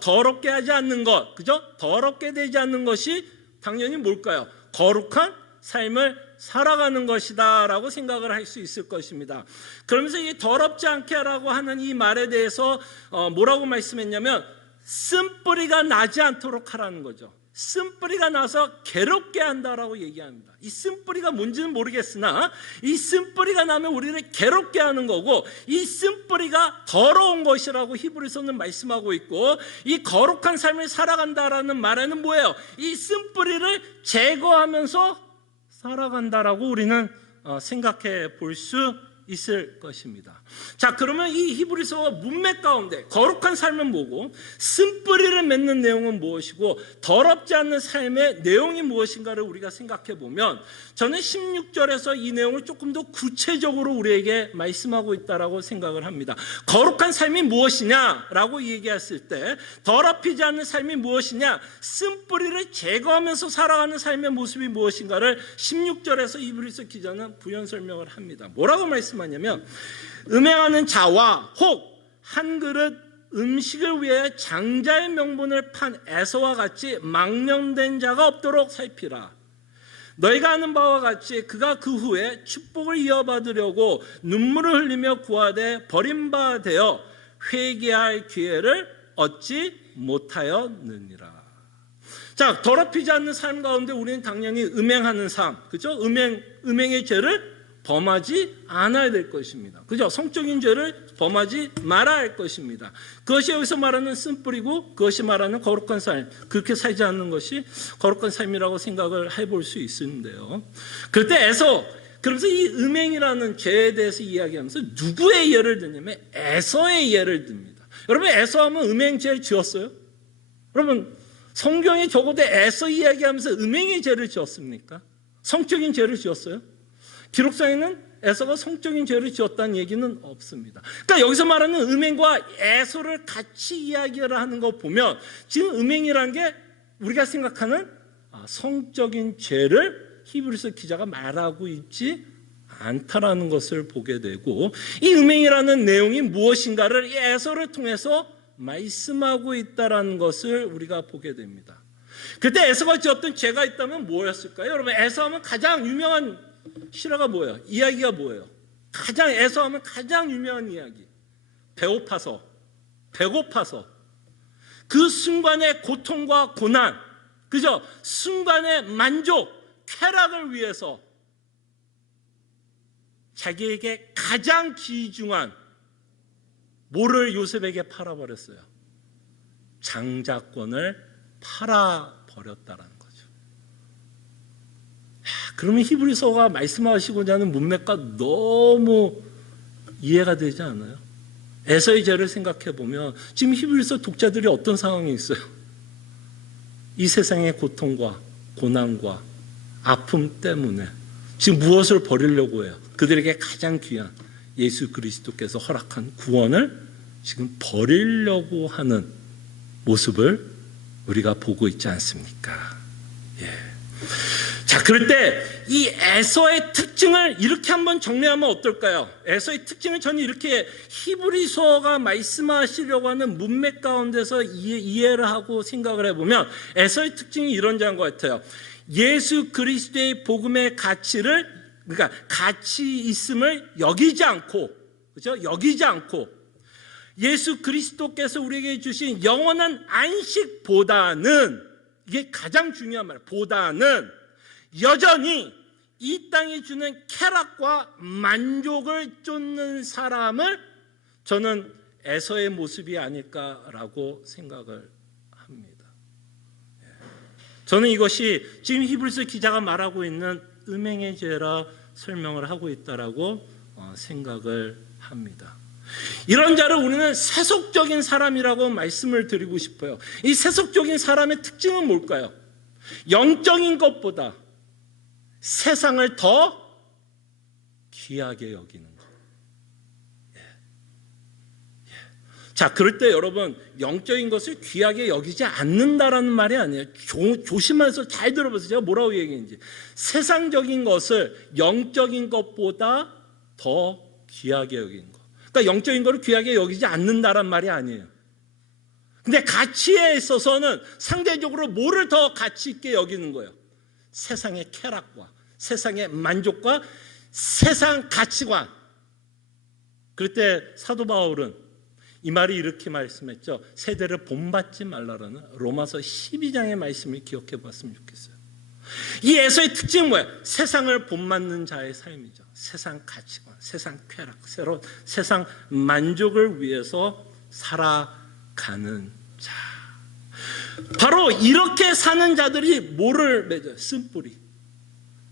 더럽게 하지 않는 것, 그죠? 더럽게 되지 않는 것이 당연히 뭘까요? 거룩한 삶을 살아가는 것이다 라고 생각을 할 수 있을 것입니다. 그러면서 이 더럽지 않게 하라고 하는 이 말에 대해서 뭐라고 말씀했냐면 쓴뿌리가 나지 않도록 하라는 거죠. 쓴뿌리가 나서 괴롭게 한다라고 얘기합니다. 이 쓴뿌리가 뭔지는 모르겠으나 이 쓴뿌리가 나면 우리를 괴롭게 하는 거고, 이 쓴뿌리가 더러운 것이라고 히브리서는 말씀하고 있고, 이 거룩한 삶을 살아간다라는 말에는 뭐예요? 이 쓴뿌리를 제거하면서 살아간다라고 우리는 생각해 볼 수 있을 것입니다. 자, 그러면 이 히브리서 문맥 가운데 거룩한 삶은 뭐고, 쓴뿌리를 맺는 내용은 무엇이고, 더럽지 않는 삶의 내용이 무엇인가를 우리가 생각해 보면, 저는 16절에서 이 내용을 조금 더 구체적으로 우리에게 말씀하고 있다라고 생각을 합니다. 거룩한 삶이 무엇이냐라고 얘기했을 때, 더럽히지 않는 삶이 무엇이냐, 쓴뿌리를 제거하면서 살아가는 삶의 모습이 무엇인가를 16절에서 히브리서 기자는 부연 설명을 합니다. 뭐라고 말씀하냐면, 음행하는 자와 혹 한 그릇 음식을 위해 장자의 명분을 판 에서와 같이 망령된 자가 없도록 살피라. 너희가 아는 바와 같이 그가 그 후에 축복을 이어받으려고 눈물을 흘리며 구하되 버림받아 되어 회개할 기회를 얻지 못하였느니라. 자, 더럽히지 않는 삶 가운데 우리는 당연히 음행하는 삶, 그죠? 음행의 죄를 범하지 않아야 될 것입니다. 그죠? 성적인 죄를 범하지 말아야 할 것입니다. 그것이 여기서 말하는 쓴뿌리고 그것이 말하는 거룩한 삶, 그렇게 살지 않는 것이 거룩한 삶이라고 생각을 해볼 수 있는데요. 그럴 때 그러면서 이 음행이라는 죄에 대해서 이야기하면서 누구의 예를 드냐면 에서의 예를 듭니다. 여러분, 에서하면 음행죄를 지었어요? 여러분, 성경에 적어도 에서 이야기하면서 음행의 죄를 지었습니까? 성적인 죄를 지었어요? 기록상에는 에서가 성적인 죄를 지었다는 얘기는 없습니다. 그러니까 여기서 말하는 음행과 에서를 같이 이야기를 하는 거 보면 지금 음행이라는 게 우리가 생각하는 성적인 죄를 히브리서 기자가 말하고 있지 않다라는 것을 보게 되고, 이 음행이라는 내용이 무엇인가를 이 에서를 통해서 말씀하고 있다라는 것을 우리가 보게 됩니다. 그때 에서가 지었던 죄가 있다면 뭐였을까요? 여러분, 에서하면 가장 유명한 실화가 뭐예요? 이야기가 뭐예요? 에서하면 가장 유명한 이야기, 배고파서 그 순간의 고통과 고난, 그죠? 순간의 만족, 쾌락을 위해서 자기에게 가장 귀중한 뭐를 요셉에게 팔아버렸어요? 장자권을 팔아버렸다라는 거죠. 그러면 히브리서가 말씀하시고자 하는 문맥과 너무 이해가 되지 않아요? 에서의 죄를 생각해 보면 지금 히브리서 독자들이 어떤 상황에 있어요? 이 세상의 고통과 고난과 아픔 때문에 지금 무엇을 버리려고 해요? 그들에게 가장 귀한 예수 그리스도께서 허락한 구원을 지금 버리려고 하는 모습을 우리가 보고 있지 않습니까? 예. 자, 그럴 때 이 에서의 특징을 이렇게 한번 정리하면 어떨까요? 에서의 특징을 저는 이렇게 히브리서가 말씀하시려고 하는 문맥 가운데서 이해를 하고 생각을 해보면 에서의 특징이 이런 것 같아요. 예수 그리스도의 복음의 가치를, 그러니까 가치 있음을 여기지 않고, 그죠? 여기지 않고 예수 그리스도께서 우리에게 주신 영원한 안식보다는, 이게 가장 중요한 말, 보다는 여전히 이 땅이 주는 쾌락과 만족을 쫓는 사람을 저는 에서의 모습이 아닐까라고 생각을 합니다. 저는 이것이 지금 히브리서 기자가 말하고 있는 음행의 죄라 설명을 하고 있다라고 생각을 합니다. 이런 자를 우리는 세속적인 사람이라고 말씀을 드리고 싶어요. 이 세속적인 사람의 특징은 뭘까요? 영적인 것보다 세상을 더 귀하게 여기는 것. 자, 그럴 때 여러분, 영적인 것을 귀하게 여기지 않는다라는 말이 아니에요. 조심해서 잘 들어보세요. 제가 뭐라고 얘기했는지. 세상적인 것을 영적인 것보다 더 귀하게 여기는 것. 그러니까 영적인 것을 귀하게 여기지 않는다란 말이 아니에요. 근데 가치에 있어서는 상대적으로 뭐를 더 가치 있게 여기는 거예요? 세상의 쾌락과 세상의 만족과 세상 가치관. 그럴 때 사도 바울은 이 말이 이렇게 말씀했죠. 세대를 본받지 말라라는 로마서 12장의 말씀을 기억해 봤으면 좋겠어요. 이 에서의 특징은 뭐예요? 세상을 본받는 자의 삶이죠. 세상 가치관, 세상 쾌락, 세상 만족을 위해서 살아가는 자. 바로 이렇게 사는 자들이 뭐를 맺어요?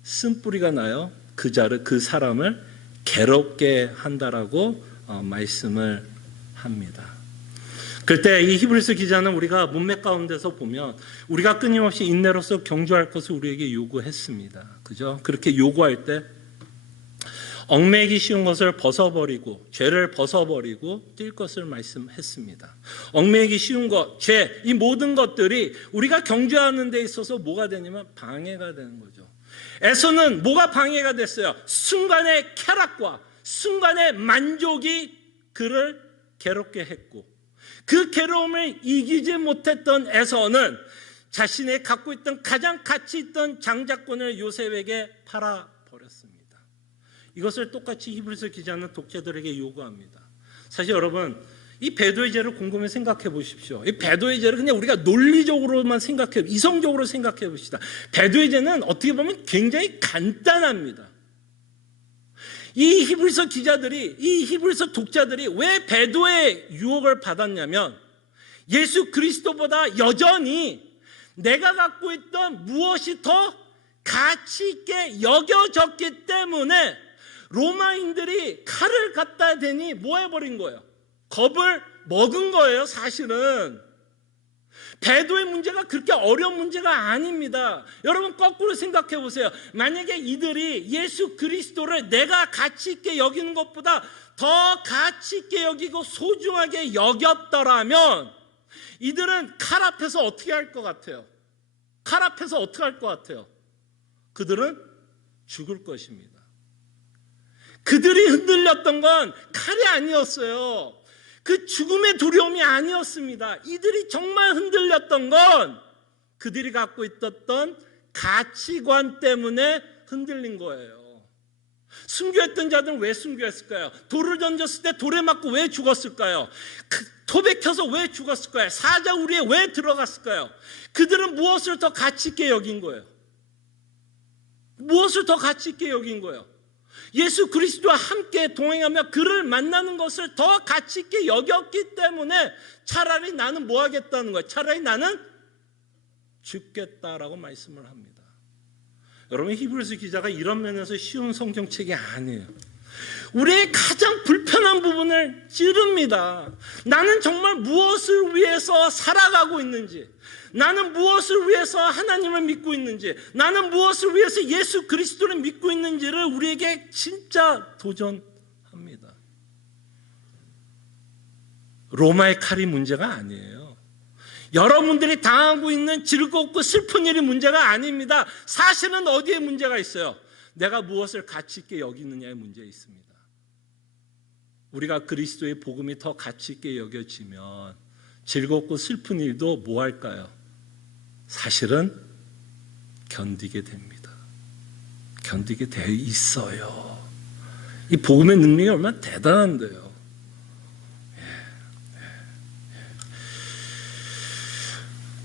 쓴뿌리가 나요. 그 사람을 괴롭게 한다라고 말씀을 합니다. 그때 이 히브리서 기자는 우리가 문맥 가운데서 보면 우리가 끊임없이 인내로서 경주할 것을 우리에게 요구했습니다. 그죠? 그렇게 요구할 때 얽매이기 쉬운 것을 벗어버리고 죄를 벗어버리고 뛸 것을 말씀했습니다. 얽매이기 쉬운 것, 죄, 이 모든 것들이 우리가 경주하는 데 있어서 뭐가 되냐면 방해가 되는 거죠. 에서는 뭐가 방해가 됐어요? 순간의 쾌락과 순간의 만족이 그를 괴롭게 했고, 그 괴로움을 이기지 못했던 에서는 자신의 갖고 있던 가장 가치 있던 장자권을 요셉에게 팔아버렸습니다. 이것을 똑같이 히브리서 기자는 독자들에게 요구합니다. 사실 여러분, 이 배도의 죄를 곰곰이 생각해 보십시오. 이 배도의 죄를 그냥 우리가 논리적으로만 이성적으로 생각해 봅시다. 배도의 죄는 어떻게 보면 굉장히 간단합니다. 이 히브리서 기자들이, 이 히브리서 독자들이 왜 배도의 유혹을 받았냐면 예수 그리스도보다 여전히 내가 갖고 있던 무엇이 더 가치 있게 여겨졌기 때문에 로마인들이 칼을 갖다 대니 뭐 해버린 거예요? 겁을 먹은 거예요. 사실은 배도의 문제가 그렇게 어려운 문제가 아닙니다. 여러분 거꾸로 생각해 보세요. 만약에 이들이 예수 그리스도를 내가 가치 있게 여기는 것보다 더 가치 있게 여기고 소중하게 여겼더라면 이들은 칼 앞에서 어떻게 할 것 같아요? 칼 앞에서 어떻게 할 것 같아요? 그들은 죽을 것입니다. 그들이 흔들렸던 건 칼이 아니었어요. 그 죽음의 두려움이 아니었습니다. 이들이 정말 흔들렸던 건 그들이 갖고 있었던 가치관 때문에 흔들린 거예요. 순교했던 자들은 왜 순교했을까요? 돌을 던졌을 때 돌에 맞고 왜 죽었을까요? 토백혀서 왜 죽었을까요? 사자우리에 왜 들어갔을까요? 그들은 무엇을 더 가치 있게 여긴 거예요? 무엇을 더 가치 있게 여긴 거예요? 예수 그리스도와 함께 동행하며 그를 만나는 것을 더 가치 있게 여겼기 때문에 차라리 나는 뭐 하겠다는 거예요? 차라리 나는 죽겠다라고 말씀을 합니다. 여러분 히브리서 기자가 이런 면에서 쉬운 성경책이 아니에요. 우리의 가장 불편한 부분을 찌릅니다. 나는 정말 무엇을 위해서 살아가고 있는지, 나는 무엇을 위해서 하나님을 믿고 있는지, 나는 무엇을 위해서 예수 그리스도를 믿고 있는지를 우리에게 진짜 도전합니다. 로마의 칼이 문제가 아니에요. 여러분들이 당하고 있는 즐겁고 슬픈 일이 문제가 아닙니다. 사실은 어디에 문제가 있어요? 내가 무엇을 가치 있게 여기느냐의 문제에 있습니다. 우리가 그리스도의 복음이 더 가치 있게 여겨지면 즐겁고 슬픈 일도 뭐 할까요? 사실은 견디게 됩니다. 견디게 돼 있어요. 이 복음의 능력이 얼마나 대단한데요.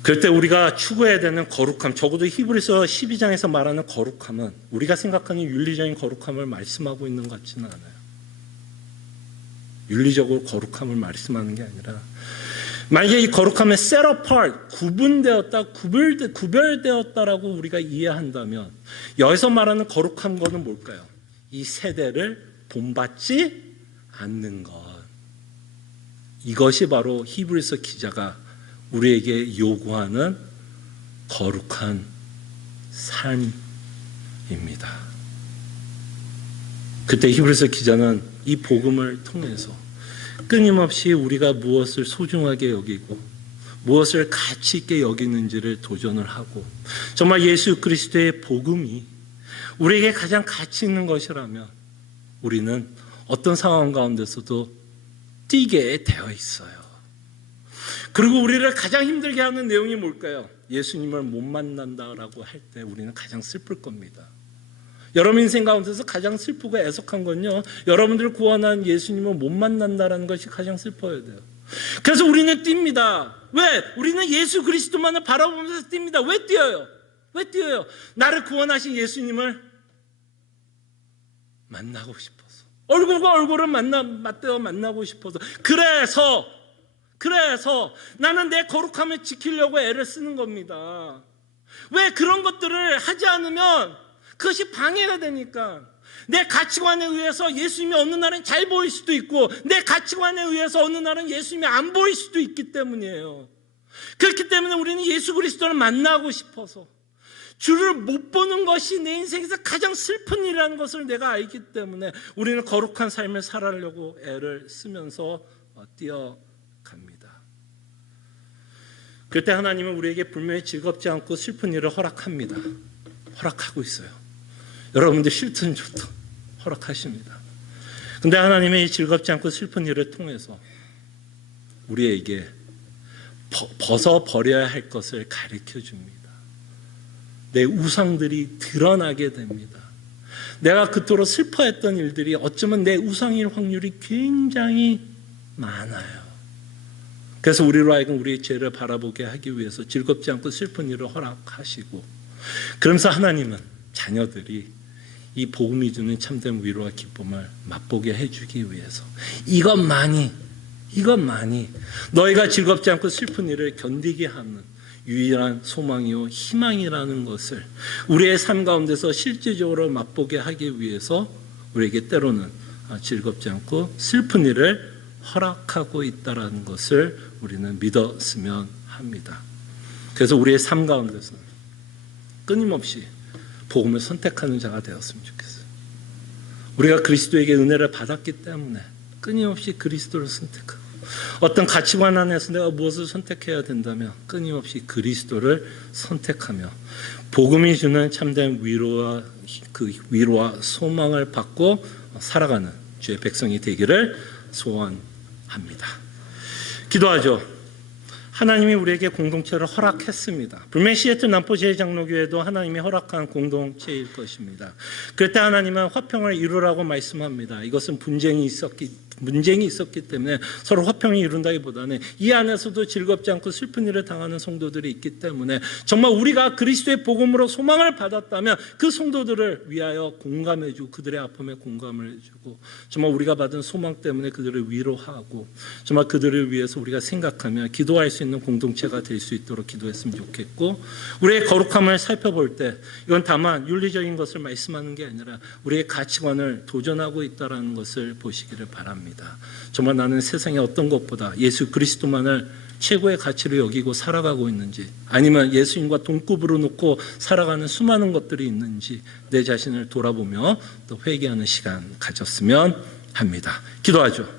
그럴 때 우리가 추구해야 되는 거룩함, 적어도 히브리서 12장에서 말하는 거룩함은 우리가 생각하는 윤리적인 거룩함을 말씀하고 있는 것 같지는 않아요. 윤리적으로 거룩함을 말씀하는 게 아니라 만약에 이 거룩함은 set apart, 구분되었다, 구별되었다라고 우리가 이해한다면 여기서 말하는 거룩한 것은 뭘까요? 이 세대를 본받지 않는 것. 이것이 바로 히브리서 기자가 우리에게 요구하는 거룩한 삶입니다. 그때 히브리서 기자는 이 복음을 통해서 끊임없이 우리가 무엇을 소중하게 여기고 무엇을 가치 있게 여기는지를 도전을 하고 정말 예수 그리스도의 복음이 우리에게 가장 가치 있는 것이라면 우리는 어떤 상황 가운데서도 뛰게 되어 있어요. 그리고 우리를 가장 힘들게 하는 내용이 뭘까요? 예수님을 못 만난다라고 할 때 우리는 가장 슬플 겁니다. 여러분 인생 가운데서 가장 슬프고 애석한 건요, 여러분들 구원한 예수님을 못 만난다라는 것이 가장 슬퍼야 돼요. 그래서 우리는 뜁니다. 왜? 우리는 예수 그리스도만을 바라보면서 뜁니다. 왜 뛰어요? 왜 뛰어요? 나를 구원하신 예수님을 만나고 싶어서, 얼굴과 얼굴을 맞대어 만나고 싶어서, 그래서 나는 내 거룩함을 지키려고 애를 쓰는 겁니다. 왜? 그런 것들을 하지 않으면 그것이 방해가 되니까. 내 가치관에 의해서 예수님이 어느 날은 잘 보일 수도 있고 내 가치관에 의해서 어느 날은 예수님이 안 보일 수도 있기 때문이에요. 그렇기 때문에 우리는 예수 그리스도를 만나고 싶어서 주를 못 보는 것이 내 인생에서 가장 슬픈 일이라는 것을 내가 알기 때문에 우리는 거룩한 삶을 살아가려고 애를 쓰면서 뛰어갑니다. 그럴 때 하나님은 우리에게 분명히 즐겁지 않고 슬픈 일을 허락합니다. 허락하고 있어요. 여러분들 싫든 좋든 허락하십니다. 근데 하나님의 이 즐겁지 않고 슬픈 일을 통해서 우리에게 벗어버려야 할 것을 가르쳐 줍니다. 내 우상들이 드러나게 됩니다. 내가 그토록 슬퍼했던 일들이 어쩌면 내 우상일 확률이 굉장히 많아요. 그래서 우리로 하여금 우리의 죄를 바라보게 하기 위해서 즐겁지 않고 슬픈 일을 허락하시고, 그러면서 하나님은 자녀들이 이 복음이 주는 참된 위로와 기쁨을 맛보게 해주기 위해서 이것만이 너희가 즐겁지 않고 슬픈 일을 견디게 하는 유일한 소망이요 희망이라는 것을 우리의 삶 가운데서 실질적으로 맛보게 하기 위해서 우리에게 때로는 즐겁지 않고 슬픈 일을 허락하고 있다는 것을 우리는 믿었으면 합니다. 그래서 우리의 삶 가운데서 끊임없이 복음을 선택하는 자가 되었으면 좋겠어요. 우리가 그리스도에게 은혜를 받았기 때문에 끊임없이 그리스도를 선택하고, 어떤 가치관 안에서 내가 무엇을 선택해야 된다면 끊임없이 그리스도를 선택하며 복음이 주는 참된 위로와 소망을 받고 살아가는 주의 백성이 되기를 소원합니다. 기도하죠. 하나님이 우리에게 공동체를 허락했습니다. 불매 시애틀 남포 제일장로교회도 하나님이 허락한 공동체일 것입니다. 그때 하나님은 화평을 이루라고 말씀합니다. 이것은 문쟁이 있었기 때문에 서로 화평이 이룬다기보다는 이 안에서도 즐겁지 않고 슬픈 일을 당하는 성도들이 있기 때문에 정말 우리가 그리스도의 복음으로 소망을 받았다면 그 성도들을 위하여 공감해주고 그들의 아픔에 공감을 해주고, 정말 우리가 받은 소망 때문에 그들을 위로하고 정말 그들을 위해서 우리가 생각하며 기도할 수 있는 공동체가 될 수 있도록 기도했으면 좋겠고, 우리의 거룩함을 살펴볼 때 이건 다만 윤리적인 것을 말씀하는 게 아니라 우리의 가치관을 도전하고 있다는 것을 보시기를 바랍니다. 정말 나는 세상의 어떤 것보다 예수 그리스도만을 최고의 가치로 여기고 살아가고 있는지, 아니면 예수님과 동급으로 놓고 살아가는 수많은 것들이 있는지 내 자신을 돌아보며 또 회개하는 시간 가졌으면 합니다. 기도하죠.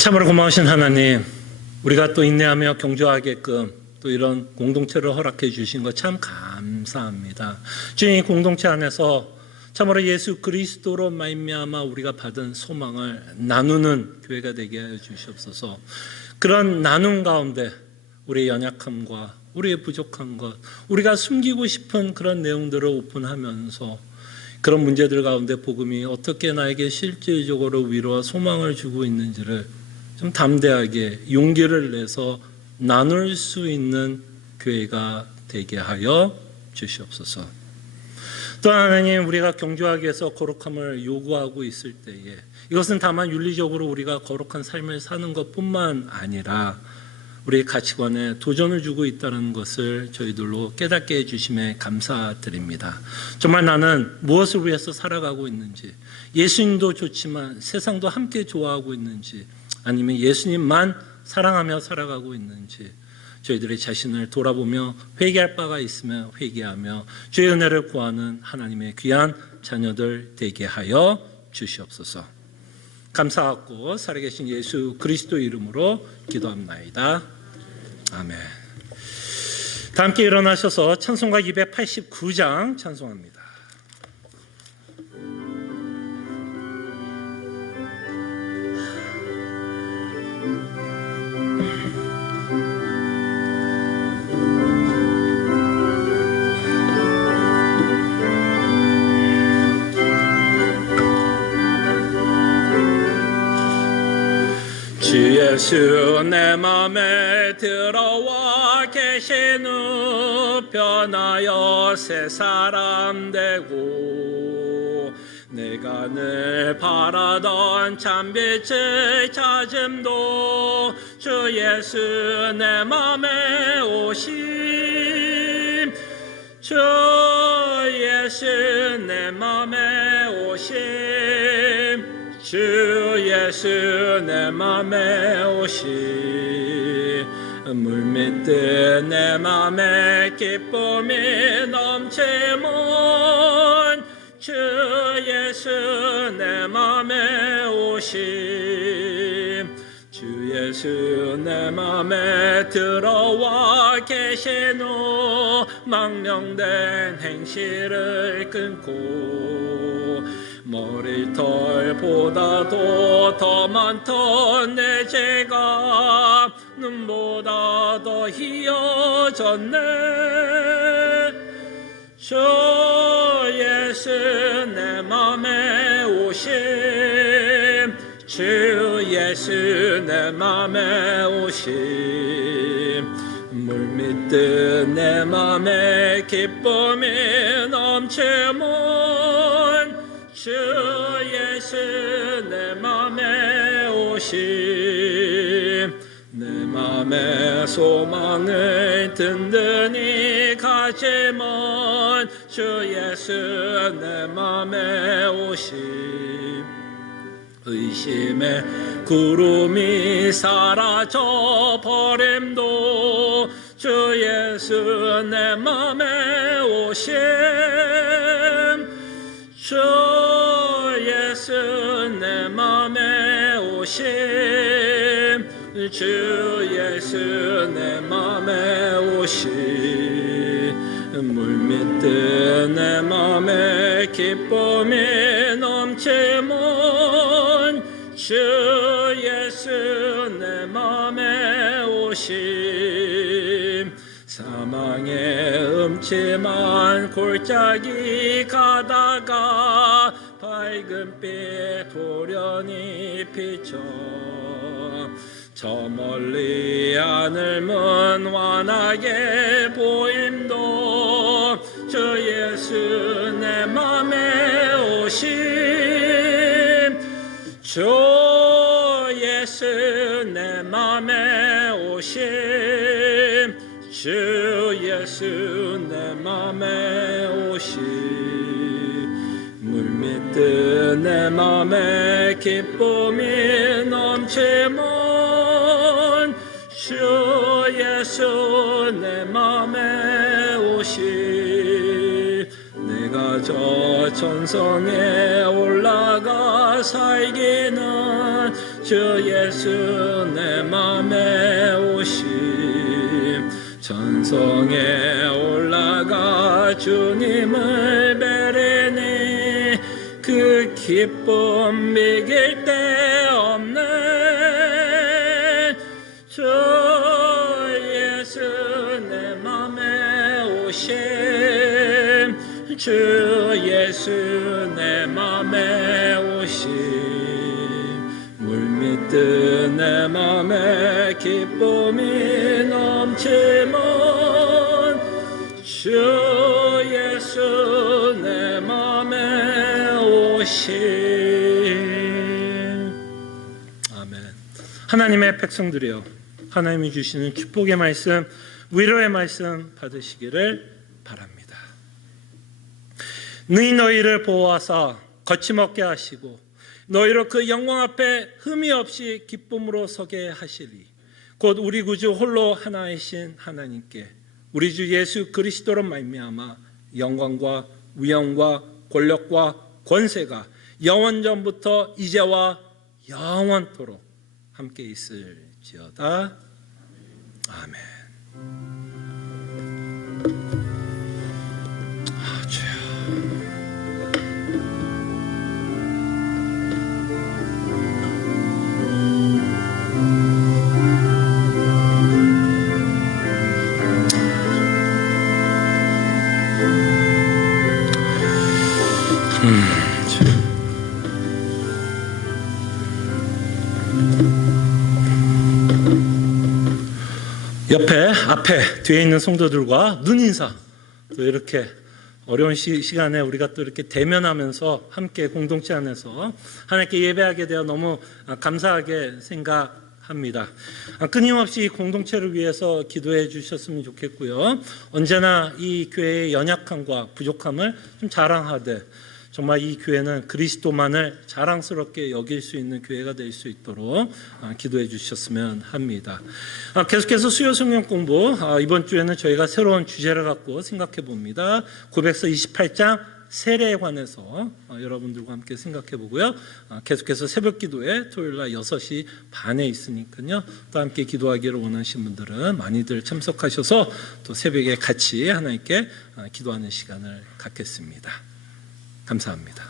참으로 고마우신 하나님, 우리가 또 인내하며 경주하게끔 또 이런 공동체를 허락해 주신 것 참 감사합니다. 주님, 이 공동체 안에서 참으로 예수 그리스도로 말미암아 우리가 받은 소망을 나누는 교회가 되게 하여 주시옵소서. 그런 나눔 가운데 우리의 연약함과 우리의 부족한 것, 우리가 숨기고 싶은 그런 내용들을 오픈하면서 그런 문제들 가운데 복음이 어떻게 나에게 실질적으로 위로와 소망을 주고 있는지를 좀 담대하게 용기를 내서 나눌 수 있는 교회가 되게 하여 주시옵소서. 또 하나님, 우리가 경주하기 위해서 거룩함을 요구하고 있을 때에 이것은 다만 윤리적으로 우리가 거룩한 삶을 사는 것뿐만 아니라 우리의 가치관에 도전을 주고 있다는 것을 저희들로 깨닫게 해주심에 감사드립니다. 정말 나는 무엇을 위해서 살아가고 있는지, 예수님도 좋지만 세상도 함께 좋아하고 있는지, 아니면 예수님만 사랑하며 살아가고 있는지 저희들의 자신을 돌아보며 회개할 바가 있으면 회개하며 주의 은혜를 구하는 하나님의 귀한 자녀들 되게 하여 주시옵소서. 감사하고 살아계신 예수 그리스도 이름으로 기도합나이다. 아멘. 다 함께 일어나셔서 찬송가 289장 찬송합니다. 주 예수 내 맘에 들어와 계신 후 변하여 새 사람 되고 내가 늘 바라던 참빛을 찾음도 주 예수 내 맘에 오심 주 예수 내 맘에 오심 오심 주 예수 내 맘에 오심 물밀듯 내 맘에 기쁨이 넘치면 주 예수 내 맘에 오심 주 예수 내 맘에 들어와 계신 후 망령된 행실을 끊고 머리털보다도 더 많던 내 죄가 눈보다 더 희어졌네 주 예수 내 맘에 오심 주 예수 내 맘에 오심 물밀듯 내 맘에 기쁨이 넘치면 주 예수 내 맘에 오심 내 맘에 소망을 든든히 가지면 주 예수 내 맘에 오심 의심의 구름이 사라져 버림도 주 예수 내 맘에 오심 주 예수 내 맘에 오심 주 예수 내 맘에 오심 물밀듯 내 맘에 기쁨이 넘치면 주 예수 내 맘에 오심 사망의 음침한 골짜기 가다가 밝은 빛 돌연히 비춰 저 멀리 하늘문 환하게 보임도 주 예수 내 맘에 오심 주 예수 내 맘에 오심 주 예수 내 맘에 오심 물밀듯 내 맘에 기쁨이 넘치면 주 예수 내 맘에 오심 내가 저 천성에 올라가 살기는 주 예수 내 맘에 오심 천성에 올라가 주님을 뵈리니 그 기쁨 이길 데 없네 주 예수 내 맘에 오심 주 예수 내 맘에 오심 물밀듯 내 맘에 기쁨이 넘치면 주 예수 내 맘에 오심 아멘. 하나님의 백성들이여 하나님이 주시는 축복의 말씀 위로의 말씀 받으시기를 바랍니다. 너희를 보호하사 거침없게 하시고 너희로 그 영광 앞에 흠이 없이 기쁨으로 서게 하시리. 곧 우리 구주 홀로 하나이신 하나님께 우리 주 예수 그리스도로 말미암아 영광과 위엄과 권력과 권세가 영원전부터 이제와 영원토록 함께 있을지어다. 아멘. 주여. 앞에 뒤에 있는 성도들과 눈인사 또 이렇게 어려운 시간에 우리가 또 이렇게 대면하면서 함께 공동체 안에서 하나님께 예배하게 되어 너무 감사하게 생각합니다. 끊임없이 이 공동체를 위해서 기도해 주셨으면 좋겠고요. 언제나 이 교회의 연약함과 부족함을 좀 자랑하되 정말 이 교회는 그리스도만을 자랑스럽게 여길 수 있는 교회가 될 수 있도록 기도해 주셨으면 합니다. 계속해서 수요 성경 공부, 이번 주에는 저희가 새로운 주제를 갖고 생각해 봅니다. 고백서 28장 세례에 관해서 여러분들과 함께 생각해 보고요. 계속해서 새벽 기도에 토요일 날 6시 반에 있으니까요. 또 함께 기도하기를 원하시는 분들은 많이들 참석하셔서 또 새벽에 같이 하나님께 기도하는 시간을 갖겠습니다. 감사합니다.